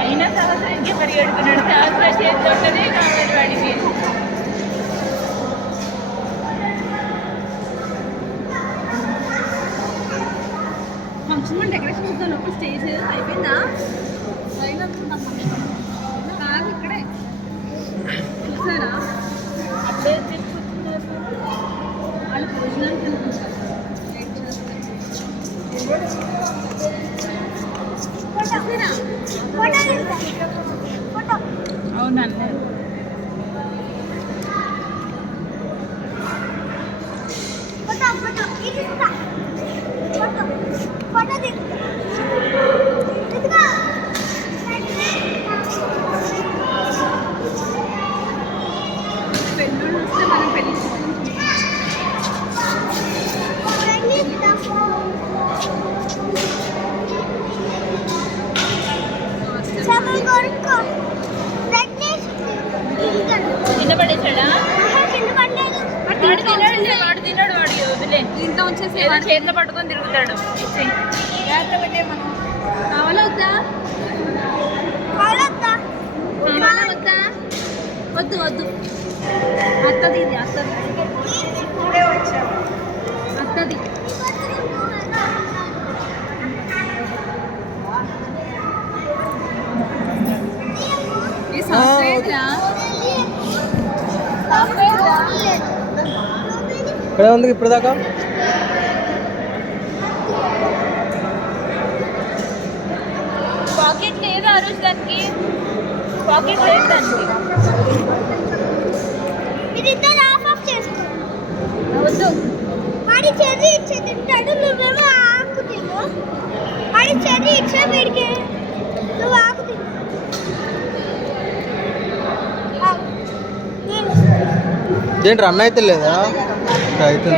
అయినా సంవత్సరానికి పరిగెడుతున్నాడు. సంవత్సరం చేస్తుంటేనే కావాలి వాడికి. ఫంక్షన్ డెకరేషన్ చూద్దాం. లోపల స్టేజ్ అయిపోయిందా? కాదు ఇక్కడే చూసారా? అప్పుడే వాళ్ళు భోజనానికి వెళ్తున్నారు. అవునండి. పెళ్ళోళ్ళు వస్తే మనం పెళ్ళి కింద పడేసాడా? వాడు తిన్నాడు వాడు వదిలే. ఇంట్లో వచ్చేసి చేతిలో పట్టుకొని తిరుగుతాడు. జాగ్రత్త పెట్టే మనం. కావాలా వద్దా? కావాలా వద్దా? వద్దు వద్దు. అత్తది ఇది అత్తది. అత్తది ఈ సబ్స్క్రైబ్రా ఇక్కడ ఉంది ఇప్పుడు దాకా. పాకెట్ లేదు ఆ రోజు దానికి. పాకెట్ లేదు దానికి. వద్దు. వాడి చెర్రీ ఇచ్చే తింటాడు, నువ్వేమో ఆకు తిను. వాడి చెర్రీ ఇచ్చే వీడికి నువ్వు ఆకు తిను. ఏంటి రన్ అయితే లేదా? అవుతుంది.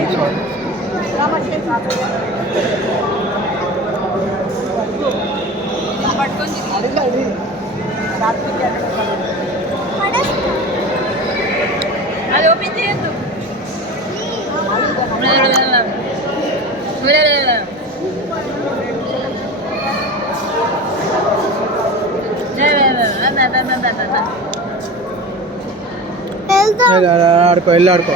అది ఓపెన్ చేయొద్దు. ఆడుకో వెళ్ళి ఆడుకో.